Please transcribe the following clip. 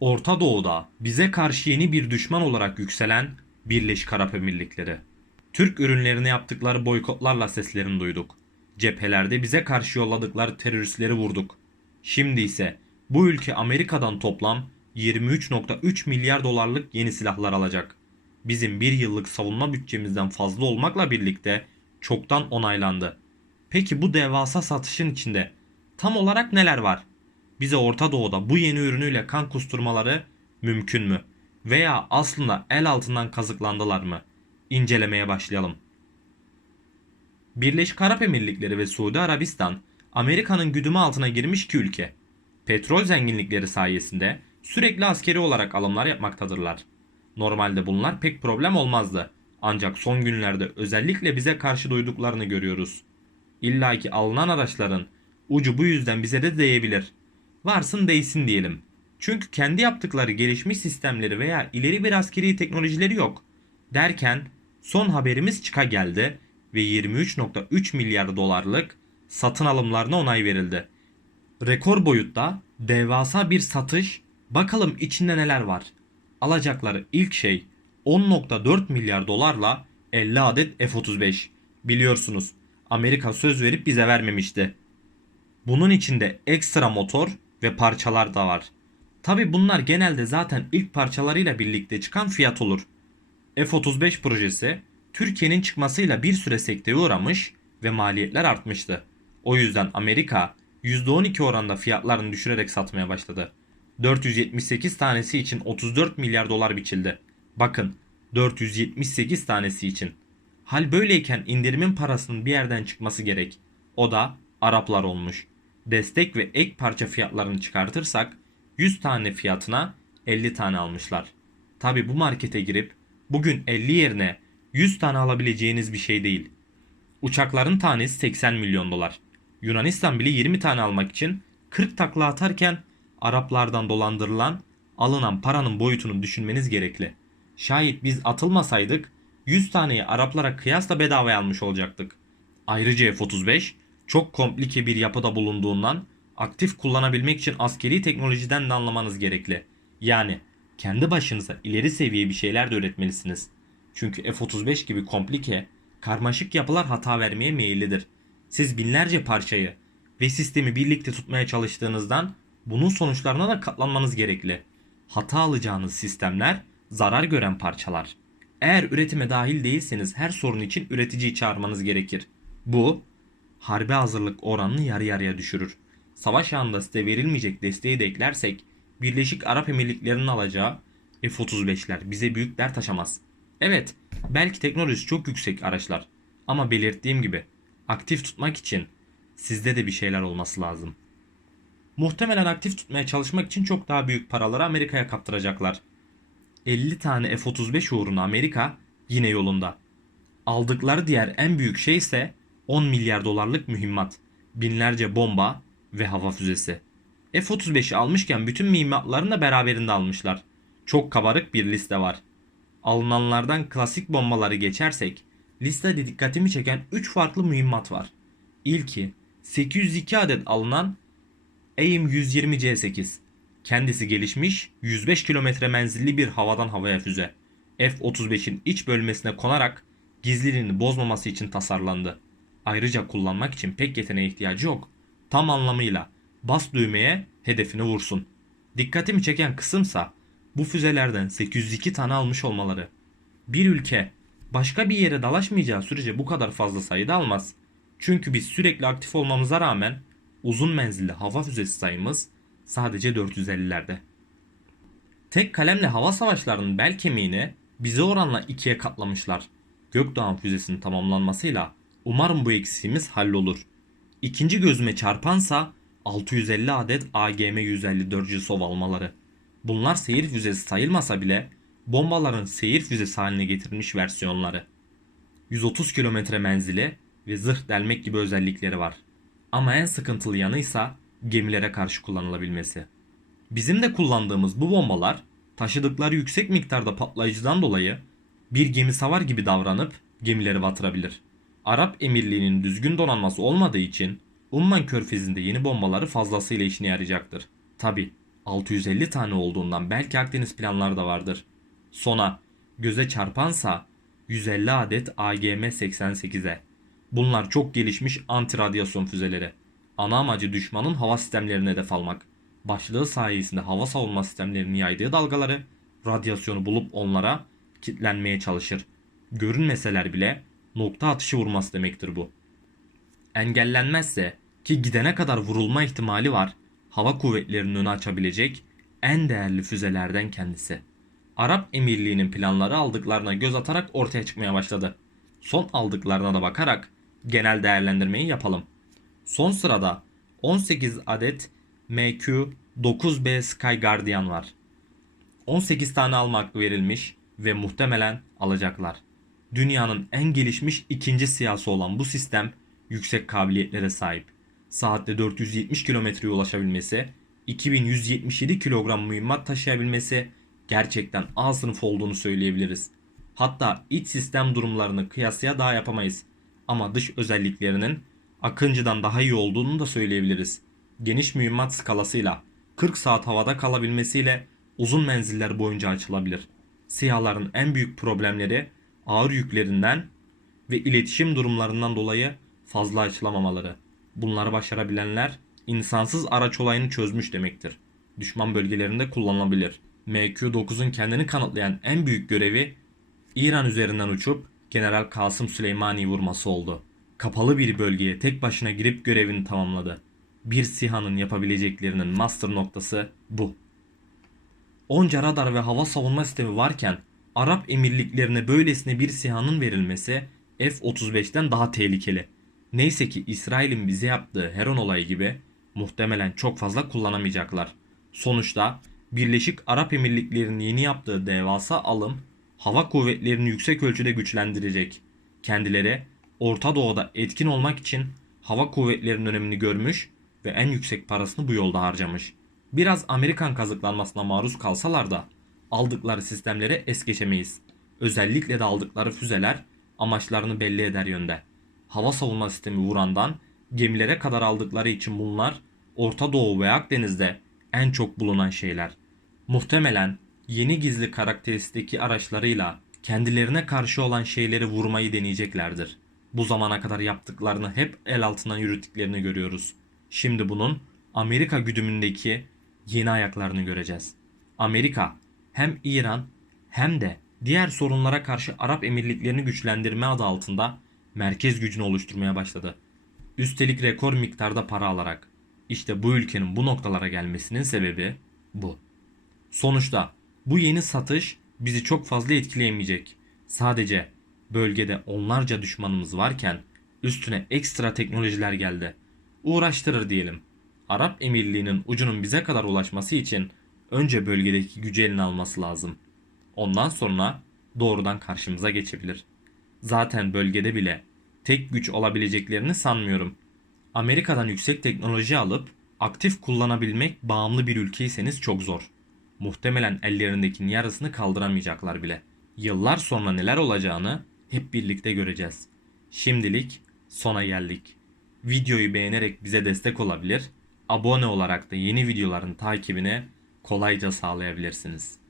Orta Doğu'da bize karşı yeni bir düşman olarak yükselen Birleşik Arap Emirlikleri. Türk ürünlerine yaptıkları boykotlarla seslerini duyduk. Cephelerde bize karşı yolladıkları teröristleri vurduk. Şimdi ise bu ülke Amerika'dan toplam 23.3 milyar dolarlık yeni silahlar alacak. Bizim bir yıllık savunma bütçemizden fazla olmakla birlikte çoktan onaylandı. Peki bu devasa satışın içinde tam olarak neler var? Bize Orta Doğu'da bu yeni ürünüyle kan kusturmaları mümkün mü? Veya aslında el altından kazıklandılar mı? İncelemeye başlayalım. Birleşik Arap Emirlikleri ve Suudi Arabistan Amerika'nın güdümü altına girmiş iki ülke. Petrol zenginlikleri sayesinde sürekli askeri olarak alımlar yapmaktadırlar. Normalde bunlar pek problem olmazdı. Ancak son günlerde özellikle bize karşı duyduklarını görüyoruz. İlla ki alınan araçların ucu bu yüzden bize de değebilir. Varsın değsin diyelim. Çünkü kendi yaptıkları gelişmiş sistemleri veya ileri bir askeri teknolojileri yok. Derken son haberimiz çıka geldi ve 23.3 milyar dolarlık satın alımlarına onay verildi. Rekor boyutta devasa bir satış. Bakalım içinde neler var. Alacakları ilk şey 10.4 milyar dolarla 50 adet F-35. Biliyorsunuz Amerika söz verip bize vermemişti. Bunun içinde ekstra motor ve parçalar da var. Tabi bunlar genelde zaten ilk parçalarıyla birlikte çıkan fiyat olur. F-35 projesi Türkiye'nin çıkmasıyla bir süre sekteye uğramış ve maliyetler artmıştı. O yüzden Amerika %12 oranda fiyatlarını düşürerek satmaya başladı. 478 tanesi için 34 milyar dolar biçildi. Bakın 478 tanesi için. Hal böyleyken indirimin parasının bir yerden çıkması gerek. O da Araplar olmuş. Destek ve ek parça fiyatlarını çıkartırsak 100 tane fiyatına 50 tane almışlar. Tabi bu markete girip bugün 50 yerine 100 tane alabileceğiniz bir şey değil. Uçakların tanesi 80 milyon dolar. Yunanistan bile 20 tane almak için 40 takla atarken Araplardan dolandırılan alınan paranın boyutunu düşünmeniz gerekli. Şayet biz atılmasaydık 100 taneyi Araplara kıyasla bedavaya almış olacaktık. Ayrıca F-35 çok komplike bir yapıda bulunduğundan aktif kullanabilmek için askeri teknolojiden de anlamanız gerekli. Yani kendi başınıza ileri seviye bir şeyler de üretmelisiniz. Çünkü F-35 gibi komplike, karmaşık yapılar hata vermeye meyillidir. Siz binlerce parçayı ve sistemi birlikte tutmaya çalıştığınızdan bunun sonuçlarına da katlanmanız gerekli. Hata alacağınız sistemler zarar gören parçalar. Eğer üretime dahil değilseniz her sorun için üreticiyi çağırmanız gerekir. Bu harbe hazırlık oranını yarı yarıya düşürür. Savaş anında size verilmeyecek desteği de eklersek Birleşik Arap Emirlikleri'nin alacağı F-35'ler bize büyük dert taşamaz. Evet, belki teknolojisi çok yüksek araçlar ama belirttiğim gibi aktif tutmak için sizde de bir şeyler olması lazım. Muhtemelen aktif tutmaya çalışmak için çok daha büyük paraları Amerika'ya kaptıracaklar. 50 tane F-35 uğruna Amerika yine yolunda. Aldıkları diğer en büyük şey ise 10 milyar dolarlık mühimmat, binlerce bomba ve hava füzesi. F-35'i almışken bütün mühimmatlarını da beraberinde almışlar. Çok kabarık bir liste var. Alınanlardan klasik bombaları geçersek listede dikkatimi çeken 3 farklı mühimmat var. İlki 802 adet alınan AIM-120 C8. Kendisi gelişmiş 105 kilometre menzilli bir havadan havaya füze. F-35'in iç bölmesine konarak gizliliğini bozmaması için tasarlandı. Ayrıca kullanmak için pek yeteneğe ihtiyacı yok. Tam anlamıyla bas düğmeye hedefini vursun. Dikkatimi çeken kısımsa bu füzelerden 802 tane almış olmaları. Bir ülke başka bir yere dalaşmayacağı sürece bu kadar fazla sayıda almaz. Çünkü biz sürekli aktif olmamıza rağmen uzun menzilli hava füzesi sayımız sadece 450'lerde. Tek kalemle hava savaşlarının bel kemiğini bize oranla ikiye katlamışlar. Gökdoğan füzesinin tamamlanmasıyla umarım bu eksiğimiz hallolur. İkinci gözüme çarpansa 650 adet AGM-154 Cisov almaları. Bunlar seyir füzesi sayılmasa bile bombaların seyir füzesi haline getirilmiş versiyonları. 130 kilometre menzili ve zırh delmek gibi özellikleri var. Ama en sıkıntılı yanıysa gemilere karşı kullanılabilmesi. Bizim de kullandığımız bu bombalar taşıdıkları yüksek miktarda patlayıcıdan dolayı bir gemi savar gibi davranıp gemileri batırabilir. Arap Emirliği'nin düzgün donanması olmadığı için Umman körfezinde yeni bombaları fazlasıyla işine yarayacaktır. Tabi 650 tane olduğundan belki Akdeniz planları da vardır. Sona göze çarpansa 150 adet AGM-88'e. Bunlar çok gelişmiş anti radyasyon füzeleri. Ana amacı düşmanın hava sistemlerine hedef almak. Başlığı sayesinde hava savunma sistemlerinin yaydığı dalgaları radyasyonu bulup onlara kitlenmeye çalışır. Görünmeseler bile nokta atışı vurması demektir bu. Engellenmezse ki gidene kadar vurulma ihtimali var, hava kuvvetlerinin önü açabilecek en değerli füzelerden kendisi. Arap Emirliği'nin planları aldıklarına göz atarak ortaya çıkmaya başladı. Son aldıklarına da bakarak genel değerlendirmeyi yapalım. Son sırada 18 adet MQ-9B Sky Guardian var. 18 tane alma hakkı verilmiş ve muhtemelen alacaklar. Dünyanın en gelişmiş ikinci siyası olan bu sistem yüksek kabiliyetlere sahip. Saatte 470 kilometreye ulaşabilmesi, 2177 kilogram mühimmat taşıyabilmesi gerçekten A sınıf olduğunu söyleyebiliriz. Hatta iç sistem durumlarını kıyasıya daha yapamayız. Ama dış özelliklerinin Akıncı'dan daha iyi olduğunu da söyleyebiliriz. Geniş mühimmat skalasıyla 40 saat havada kalabilmesiyle uzun menziller boyunca açılabilir. SİHA'ların en büyük problemleri ağır yüklerinden ve iletişim durumlarından dolayı fazla açılamamaları. Bunları başarabilenler insansız araç olayını çözmüş demektir. Düşman bölgelerinde kullanılabilir. MQ-9'un kendini kanıtlayan en büyük görevi İran üzerinden uçup General Kasım Süleymani'yi vurması oldu. Kapalı bir bölgeye tek başına girip görevini tamamladı. Bir SİHA'nın yapabileceklerinin master noktası bu. Onca radar ve hava savunma sistemi varken Arap Emirliklerine böylesine bir SİHA'nın verilmesi F-35'ten daha tehlikeli. Neyse ki İsrail'in bize yaptığı Heron olayı gibi muhtemelen çok fazla kullanamayacaklar. Sonuçta Birleşik Arap Emirlikleri'nin yeni yaptığı devasa alım hava kuvvetlerini yüksek ölçüde güçlendirecek. Kendileri Orta Doğu'da etkin olmak için hava kuvvetlerinin önemini görmüş ve en yüksek parasını bu yolda harcamış. Biraz Amerikan kazıklanmasına maruz kalsalar da aldıkları sistemlere es geçemeyiz. Özellikle de aldıkları füzeler amaçlarını belli eder yönde. Hava savunma sistemi vurandan gemilere kadar aldıkları için bunlar Orta Doğu ve Akdeniz'de en çok bulunan şeyler. Muhtemelen yeni gizli karakteristeki araçlarıyla kendilerine karşı olan şeyleri vurmayı deneyeceklerdir. Bu zamana kadar yaptıklarını hep el altından yürüttüklerini görüyoruz. Şimdi bunun Amerika güdümündeki yeni ayaklarını göreceğiz. Amerika hem İran hem de diğer sorunlara karşı Arap Emirliklerini güçlendirme adı altında merkez gücünü oluşturmaya başladı. Üstelik rekor miktarda para alarak. İşte bu ülkenin bu noktalara gelmesinin sebebi bu. Sonuçta bu yeni satış bizi çok fazla etkileyemeyecek. Sadece bölgede onlarca düşmanımız varken üstüne ekstra teknolojiler geldi. Uğraştırır diyelim. Arap Emirliği'nin ucunun bize kadar ulaşması için önce bölgedeki gücü eline alması lazım. Ondan sonra doğrudan karşımıza geçebilir. Zaten bölgede bile tek güç olabileceklerini sanmıyorum. Amerika'dan yüksek teknoloji alıp aktif kullanabilmek bağımlı bir ülkeyseniz çok zor. Muhtemelen ellerindekinin yarısını kaldıramayacaklar bile. Yıllar sonra neler olacağını hep birlikte göreceğiz. Şimdilik sona geldik. Videoyu beğenerek bize destek olabilir, abone olarak da yeni videoların takibini kolayca sağlayabilirsiniz.